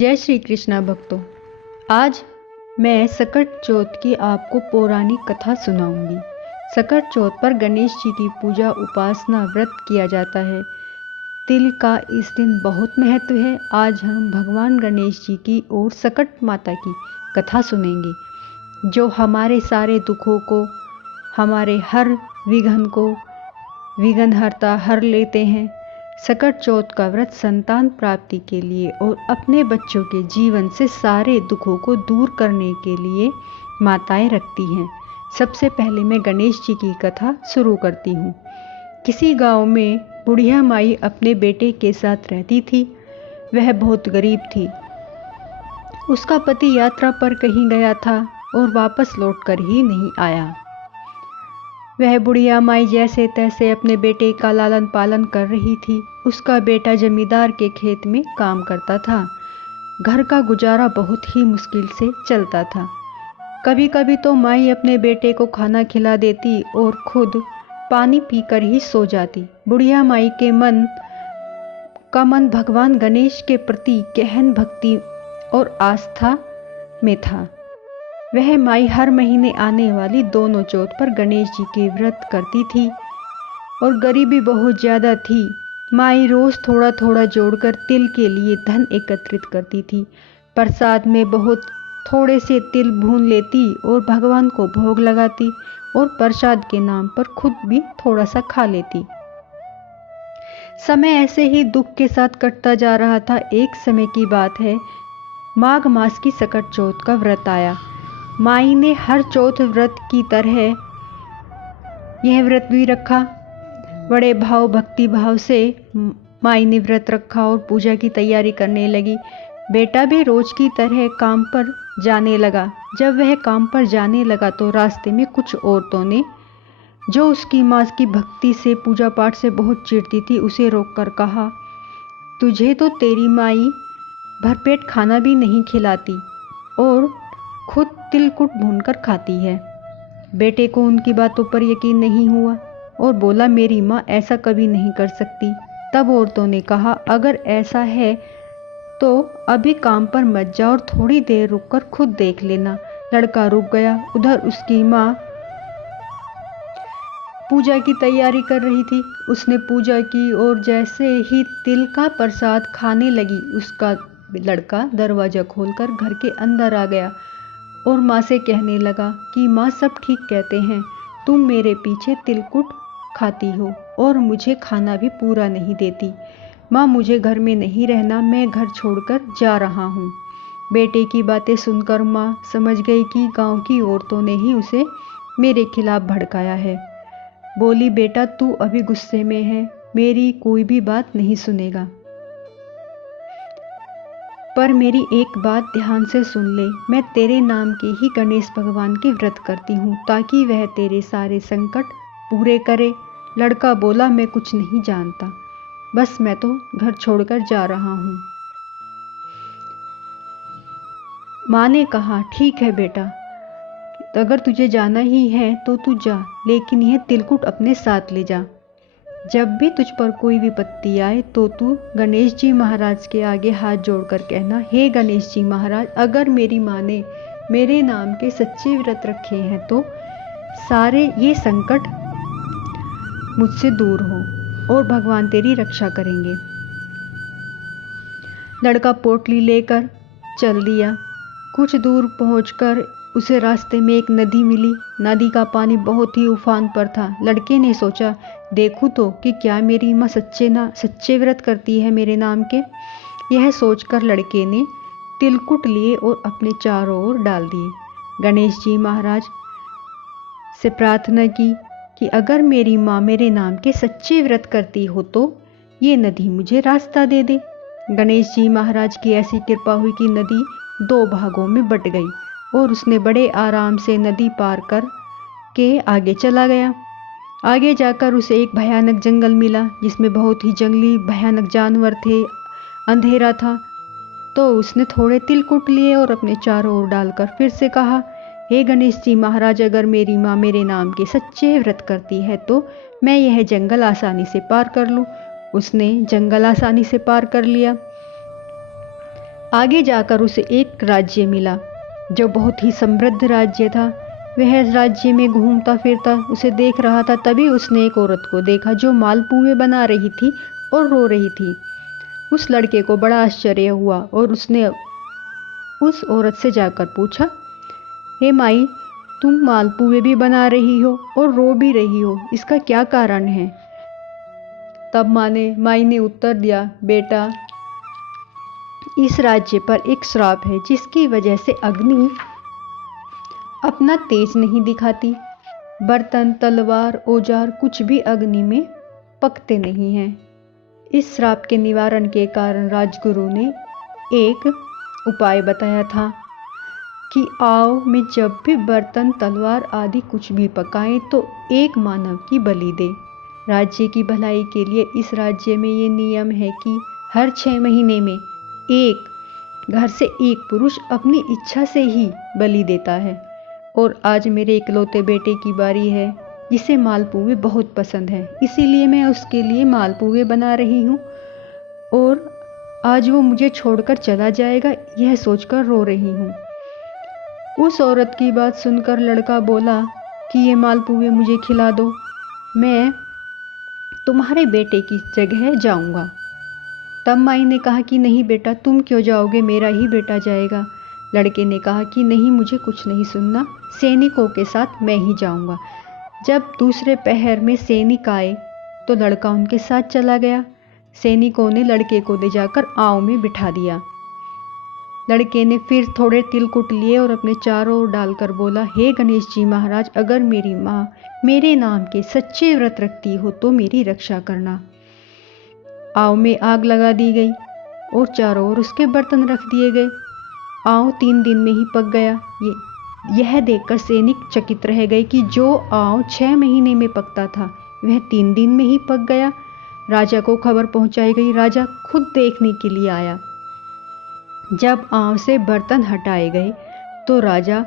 जय श्री कृष्णा भक्तों। आज मैं सकट चौथ की आपको पौराणिक कथा सुनाऊंगी। सकट चौथ पर गणेश जी की पूजा उपासना व्रत किया जाता है। तिल का इस दिन बहुत महत्व है। आज हम भगवान गणेश जी की और सकट माता की कथा सुनेंगे, जो हमारे सारे दुखों को, हमारे हर विघ्न को विघ्नहर्ता हर लेते हैं। सकट चौथ का व्रत संतान प्राप्ति के लिए और अपने बच्चों के जीवन से सारे दुखों को दूर करने के लिए माताएं रखती हैं। सबसे पहले मैं गणेश जी की कथा शुरू करती हूँ। किसी गांव में बुढ़िया माई अपने बेटे के साथ रहती थी। वह बहुत गरीब थी। उसका पति यात्रा पर कहीं गया था और वापस लौटकर ही नहीं आया। वह बुढ़िया माई जैसे तैसे अपने बेटे का लालन पालन कर रही थी। उसका बेटा जमींदार के खेत में काम करता था। घर का गुजारा बहुत ही मुश्किल से चलता था। कभी कभी तो माई अपने बेटे को खाना खिला देती और खुद पानी पीकर ही सो जाती। बुढ़िया माई के मन भगवान गणेश के प्रति गहन भक्ति और आस्था में था। वह माई हर महीने आने वाली दोनों चौथ पर गणेश जी के व्रत करती थी और गरीबी बहुत ज़्यादा थी। माई रोज़ थोड़ा थोड़ा जोड़कर तिल के लिए धन एकत्रित करती थी। प्रसाद में बहुत थोड़े से तिल भून लेती और भगवान को भोग लगाती और प्रसाद के नाम पर खुद भी थोड़ा सा खा लेती। समय ऐसे ही दुख के साथ कटता जा रहा था। एक समय की बात है, माघ मास की सकट चौथ का व्रत आया। माई ने हर चौथ व्रत की तरह यह व्रत भी रखा। बड़े भाव भक्ति भाव से माई ने व्रत रखा और पूजा की तैयारी करने लगी। बेटा भी रोज की तरह काम पर जाने लगा। जब वह काम पर जाने लगा तो रास्ते में कुछ औरतों ने, जो उसकी माँ की भक्ति से पूजा पाठ से बहुत चिढ़ती थी, उसे रोककर कहा, तुझे तो तेरी माई भरपेट खाना भी नहीं खिलाती और खुद तिलकुट भूनकर खाती है। बेटे को उनकी बातों पर यकीन नहीं हुआ और बोला, मेरी माँ ऐसा कभी नहीं कर सकती। तब औरतों ने कहा, अगर ऐसा है तो अभी काम पर मत जा और थोड़ी देर रुककर खुद देख लेना। लड़का रुक गया। उधर उसकी माँ पूजा की तैयारी कर रही थी। उसने पूजा की और जैसे ही तिल का प्रसाद खाने लगी, उसका लड़का दरवाजा खोलकर घर के अंदर आ गया और माँ से कहने लगा कि माँ, सब ठीक कहते हैं, तुम मेरे पीछे तिलकुट खाती हो और मुझे खाना भी पूरा नहीं देती। माँ, मुझे घर में नहीं रहना, मैं घर छोड़कर जा रहा हूँ। बेटे की बातें सुनकर माँ समझ गई कि गांव की औरतों ने ही उसे मेरे खिलाफ भड़काया है। बोली, बेटा तू अभी गुस्से में है, मेरी कोई भी बात नहीं सुनेगा, पर मेरी एक बात ध्यान से सुन ले। मैं तेरे नाम के ही गणेश भगवान के व्रत करती हूँ ताकि वह तेरे सारे संकट पूरे करे। लड़का बोला, मैं कुछ नहीं जानता, बस मैं तो घर छोड़कर जा रहा हूँ। माँ ने कहा, ठीक है बेटा, अगर तुझे जाना ही है तो तू जा, लेकिन यह तिलकुट अपने साथ ले जा। जब भी तुझ पर कोई विपत्ति आए तो तू गणेश जी महाराज के आगे हाथ जोड़कर कहना, हे गणेश जी महाराज, अगर मेरी माँ ने मेरे नाम के सच्चे व्रत रखे हैं तो सारे ये संकट मुझसे दूर हो और भगवान तेरी रक्षा करेंगे। लड़का पोटली लेकर चल दिया। कुछ दूर पहुंचकर उसे रास्ते में एक नदी मिली। नदी का पानी बहुत ही उफान पर था। लड़के ने सोचा, देखूं तो कि क्या मेरी माँ सच्चे व्रत करती है मेरे नाम के। यह सोचकर लड़के ने तिलकुट लिए और अपने चारों ओर डाल दिए। गणेश जी महाराज से प्रार्थना की कि अगर मेरी माँ मेरे नाम के सच्चे व्रत करती हो तो ये नदी मुझे रास्ता दे दे। गणेश जी महाराज की ऐसी कृपा हुई कि नदी 2 भागों में बट गई और उसने बड़े आराम से नदी पार कर के आगे चला गया। आगे जाकर उसे एक भयानक जंगल मिला जिसमें बहुत ही जंगली भयानक जानवर थे। अंधेरा था तो उसने थोड़े तिलकुट लिए और अपने चारों ओर डालकर फिर से कहा, हे गणेश जी महाराज, अगर मेरी माँ मेरे नाम के सच्चे व्रत करती है तो मैं यह जंगल आसानी से पार कर लूँ। उसने जंगल आसानी से पार कर लिया। आगे जाकर उसे एक राज्य मिला जो बहुत ही समृद्ध राज्य था। वह राज्य में घूमता फिरता उसे देख रहा था, तभी उसने एक औरत को देखा जो मालपुए बना रही थी और रो रही थी। उस लड़के को बड़ा आश्चर्य हुआ और उसने उस औरत से जाकर पूछा, हे माई, तुम मालपुए भी बना रही हो और रो भी रही हो, इसका क्या कारण है? तब माई ने उत्तर दिया, बेटा, इस राज्य पर एक श्राप है जिसकी वजह से अग्नि अपना तेज नहीं दिखाती। बर्तन, तलवार, औजार कुछ भी अग्नि में पकते नहीं हैं। इस श्राप के निवारण के कारण राजगुरु ने एक उपाय बताया था कि आओ में जब भी बर्तन, तलवार आदि कुछ भी पकाएं तो एक मानव की बलि दे। राज्य की भलाई के लिए इस राज्य में ये नियम है कि हर 6 महीने में एक घर से एक पुरुष अपनी इच्छा से ही बलि देता है। और आज मेरे इकलौते बेटे की बारी है जिसे मालपुए बहुत पसंद है, इसीलिए मैं उसके लिए मालपुए बना रही हूँ और आज वो मुझे छोड़कर चला जाएगा, यह सोचकर रो रही हूँ। उस औरत की बात सुनकर लड़का बोला कि ये मालपुए मुझे खिला दो, मैं तुम्हारे बेटे की जगह जाऊंगा। तब माई ने कहा कि नहीं बेटा, तुम क्यों जाओगे, मेरा ही बेटा जाएगा। लड़के ने कहा कि नहीं, मुझे कुछ नहीं सुनना, सैनिकों के साथ मैं ही जाऊंगा। जब दूसरे पहर में सैनिक आए तो लड़का उनके साथ चला गया। सैनिकों ने लड़के को ले जाकर आव में बिठा दिया। लड़के ने फिर थोड़े तिलकुट लिए और अपने चारों ओर डालकर बोला, हे गणेश जी महाराज, अगर मेरी माँ मेरे नाम के सच्चे व्रत रखती हो तो मेरी रक्षा करना। आव में आग लगा दी गई और चारों ओर उसके बर्तन रख दिए गए। आव 3 दिन में ही पक गया। यह देखकर सैनिक चकित रह गए कि जो आव 6 महीने में पकता था वह 3 दिन में ही पक गया। राजा को खबर पहुंचाई गई। राजा खुद देखने के लिए आया। जब आव से बर्तन हटाए गए तो राजा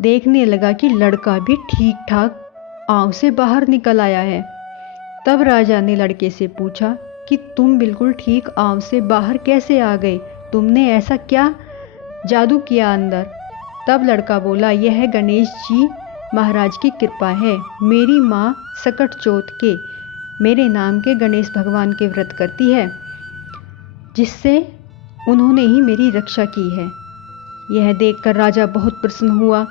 देखने लगा कि लड़का भी ठीक ठाक आव से बाहर निकल आया है। तब राजा ने लड़के से पूछा कि तुम बिल्कुल ठीक आव से बाहर कैसे आ गए, तुमने ऐसा क्या जादू किया अंदर? तब लड़का बोला, यह गणेश जी महाराज की कृपा है। मेरी माँ सकट चौथ के मेरे नाम के गणेश भगवान के व्रत करती है, जिससे उन्होंने ही मेरी रक्षा की है। यह देखकर राजा बहुत प्रसन्न हुआ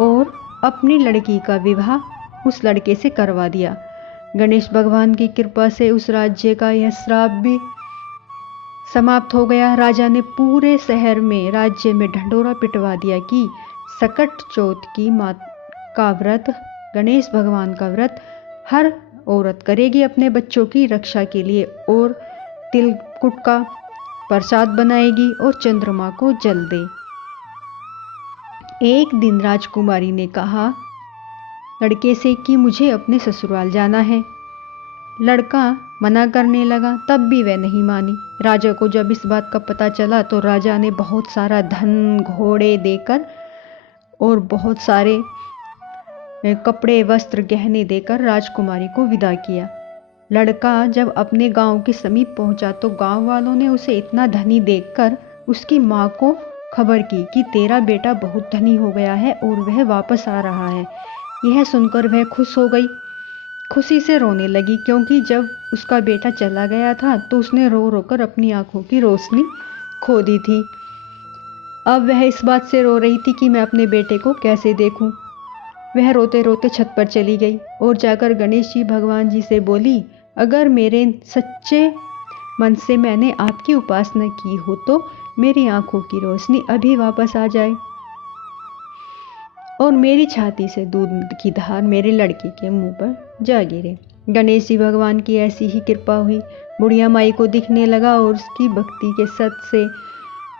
और अपनी लड़की का विवाह उस लड़के से करवा दिया। गणेश भगवान की कृपा से उस राज्य का यह श्राप भी समाप्त हो गया। राजा ने पूरे शहर में, राज्य में ढंढोरा पिटवा दिया कि सकट चौथ की माँ का व्रत, गणेश भगवान का व्रत हर औरत करेगी अपने बच्चों की रक्षा के लिए, और तिलकुट का प्रसाद बनाएगी और चंद्रमा को जल दे। एक दिन राजकुमारी ने कहा लड़के से कि मुझे अपने ससुराल जाना है। लड़का मना करने लगा, तब भी वह नहीं मानी। राजा को जब इस बात का पता चला तो राजा ने बहुत सारा धन, घोड़े देकर और बहुत सारे कपड़े, वस्त्र, गहने देकर राजकुमारी को विदा किया। लड़का जब अपने गांव के समीप पहुंचा तो गांव वालों ने उसे इतना धनी देखकर उसकी माँ को खबर की कि तेरा बेटा बहुत धनी हो गया है और वह वापस आ रहा है। यह सुनकर वह खुश हो गई, खुशी से रोने लगी, क्योंकि जब उसका बेटा चला गया था तो उसने रो रो कर अपनी आंखों की रोशनी खो दी थी। अब वह इस बात से रो रही थी कि मैं अपने बेटे को कैसे देखूं। वह रोते रोते छत पर चली गई और जाकर गणेश जी भगवान जी से बोली, अगर मेरे सच्चे मन से मैंने आपकी उपासना की हो तो मेरी आंखों की रोशनी अभी वापस आ जाए और मेरी छाती से दूध की धार मेरे लड़के के मुंह पर जा गिरे। गणेश जी भगवान की ऐसी ही कृपा हुई। बुढ़िया माई को दिखने लगा और उसकी भक्ति के सत से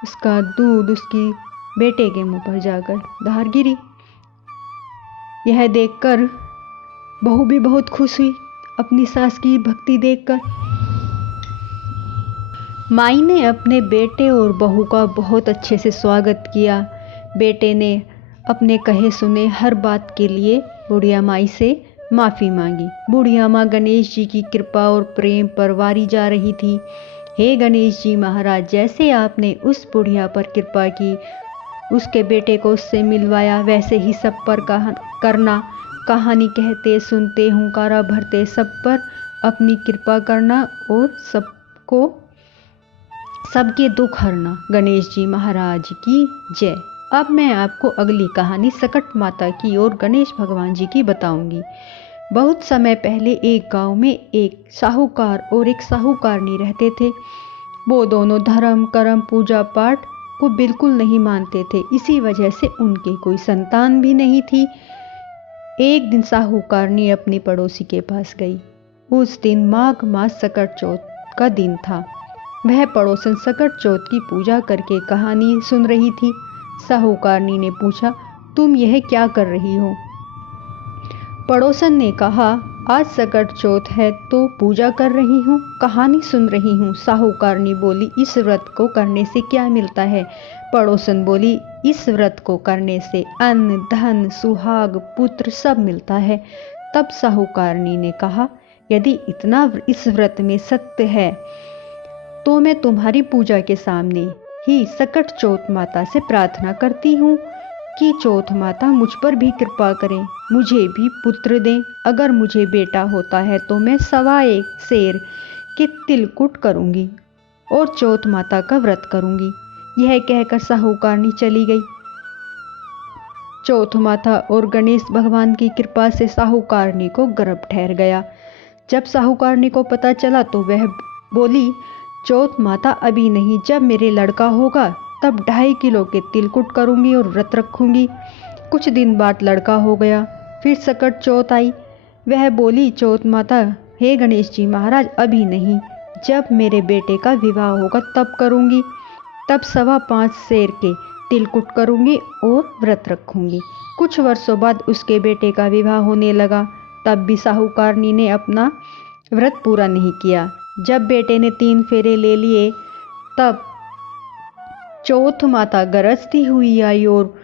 उसका दूध उसकी बेटे के मुंह पर जाकर धार गिरी। यह देखकर बहू भी बहुत खुश हुई अपनी सास की भक्ति देखकर। माई ने अपने बेटे और बहू का बहुत अच्छे से स्वागत किया। बेटे ने अपने कहे सुने हर बात के लिए बुढ़िया माई से माफ़ी मांगी। बुढ़िया माँ गणेश जी की कृपा और प्रेम पर वारी जा रही थी। हे गणेश जी महाराज, जैसे आपने उस बुढ़िया पर कृपा की, उसके बेटे को उससे मिलवाया, वैसे ही सब पर करना। कहानी कहते सुनते हुंकारा भरते सब पर अपनी कृपा करना और सबके दुख हरना। गणेश जी महाराज की जय। अब मैं आपको अगली कहानी सकट माता की और गणेश भगवान जी की बताऊंगी। बहुत समय पहले एक गांव में एक साहूकार और एक साहूकारनी रहते थे। वो दोनों धर्म कर्म पूजा पाठ को बिल्कुल नहीं मानते थे। इसी वजह से उनके कोई संतान भी नहीं थी। एक दिन साहूकारनी अपनी पड़ोसी के पास गई। उस दिन माघ मास सकट चौथ का दिन था। वह पड़ोसन सकट चौथ की पूजा करके कहानी सुन रही थी। साहूकारनी ने पूछा, तुम यह क्या कर रही हो? पड़ोसन ने कहा, आज सकट चौथ है तो पूजा कर रही हूँ, कहानी सुन रही हूँ। साहूकारनी बोली, इस व्रत को करने से क्या मिलता है? पड़ोसन बोली, इस व्रत को करने से अन्न धन सुहाग पुत्र सब मिलता है। तब साहूकारनी ने कहा, यदि इतना इस व्रत में सत्य है तो मैं तुम्हारी पूजा के सामने ही सकट चौथ माता से प्रार्थना करती हूँ कि चौथ माता मुझ पर भी कृपा करें, मुझे भी पुत्र दें। अगर मुझे बेटा होता है तो मैं 1.25 शेर के तिलकुट करूंगी और चौथ माता का व्रत करूंगी। यह कहकर साहूकारनी चली गई। चौथ माता और गणेश भगवान की कृपा से साहूकारनी को गर्भ ठहर गया। जब साहूकारनी को पता चला तो वह बोली, चौथ माता अभी नहीं, जब मेरे लड़का होगा तब 2.5 किलो के तिलकुट करूंगी और व्रत रखूंगी। कुछ दिन बाद लड़का हो गया। फिर सकट चौथ आई। वह बोली, चौथ माता, हे गणेश जी महाराज, अभी नहीं, जब मेरे बेटे का विवाह होगा तब करूंगी। तब 5.25 शेर के तिलकुट करूंगी और व्रत रखूंगी। कुछ वर्षों बाद उसके बेटे का विवाह होने लगा। तब भी साहूकारनी ने अपना व्रत पूरा नहीं किया। जब बेटे ने 3 फेरे ले लिए तब चौथ माता गरजती हुई आई और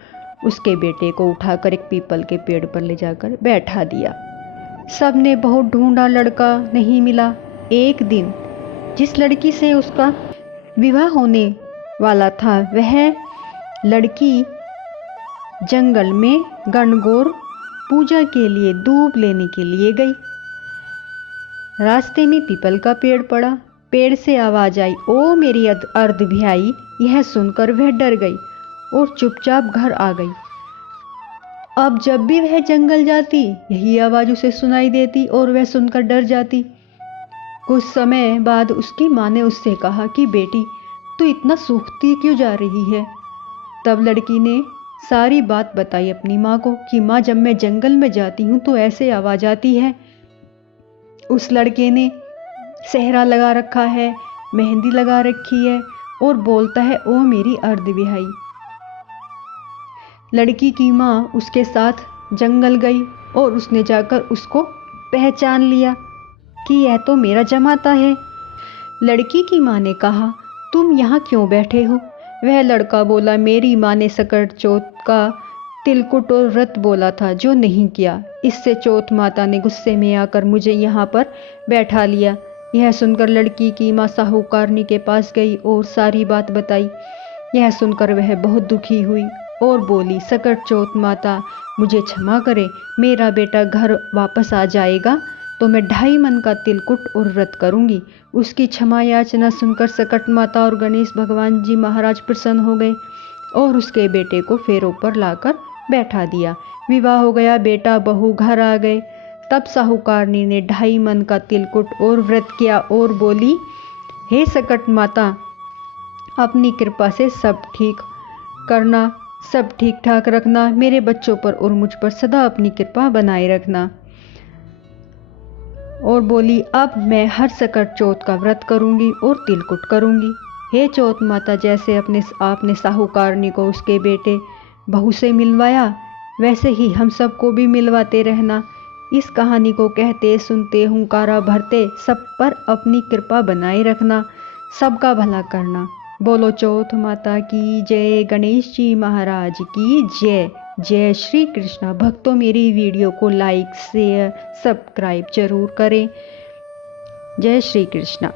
उसके बेटे को उठाकर एक पीपल के पेड़ पर ले जाकर बैठा दिया। सबने बहुत ढूंढा, लड़का नहीं मिला। एक दिन जिस लड़की से उसका विवाह होने वाला था वह लड़की जंगल में गणगौर पूजा के लिए दूब लेने के लिए गई। रास्ते में पीपल का पेड़ पड़ा। पेड़ से आवाज आई, ओ मेरी अर्धभ्याई। यह सुनकर वह डर गई और चुपचाप घर आ गई। अब जब भी वह जंगल जाती यही आवाज उसे सुनाई देती और वह सुनकर डर जाती। कुछ समय बाद उसकी माँ ने उससे कहा कि बेटी, तू इतना सूखती क्यों जा रही है? तब लड़की ने सारी बात बताई अपनी माँ को कि माँ, जब मैं जंगल में जाती हूँ तो ऐसे आवाज आती है। उस लड़के ने सेहरा लगा रखा है, मेहंदी लगा रखी है और बोलता है, ओ मेरी अर्धविहाई। लड़की की माँ उसके साथ जंगल गई और उसने जाकर उसको पहचान लिया कि यह तो मेरा जमाता है। लड़की की माँ ने कहा, तुम यहाँ क्यों बैठे हो? वह लड़का बोला, मेरी माँ ने सकट चौथ का तिलकुट और व्रत बोला था जो नहीं किया। इससे चौथ माता ने गुस्से में आकर मुझे यहाँ पर बैठा लिया। यह सुनकर लड़की की माँ साहूकारनी के पास गई और सारी बात बताई। यह सुनकर वह बहुत दुखी हुई और बोली, सकट चौथ माता, मुझे क्षमा करे, मेरा बेटा घर वापस आ जाएगा तो मैं 2.5 मन का तिलकुट और व्रत करूंगी। उसकी क्षमा याचना सुनकर सकट माता और गणेश भगवान जी महाराज प्रसन्न हो गए और उसके बेटे को फेरों पर लाकर बैठा दिया। विवाह हो गया, बेटा बहू घर आ गए। तब साहूकारनी ने 2.5 मन का तिलकुट और व्रत किया और बोली, हे सकट माता, अपनी कृपा से सब ठीक करना, सब ठीक ठाक रखना, मेरे बच्चों पर और मुझ पर सदा अपनी कृपा बनाए रखना। और बोली, अब मैं हर सकट चौथ का व्रत करूंगी और तिलकुट करूंगी। हे चौथ माता, जैसे आपने साहूकारनी को उसके बेटे बहू से मिलवाया वैसे ही हम सबको भी मिलवाते रहना। इस कहानी को कहते सुनते हुंकारा भरते सब पर अपनी कृपा बनाए रखना, सबका भला करना। बोलो चौथ माता की जय, गणेश जी महाराज की जय। जय श्री कृष्णा। भक्तों, मेरी वीडियो को लाइक शेयर सब्सक्राइब जरूर करें। जय श्री कृष्णा।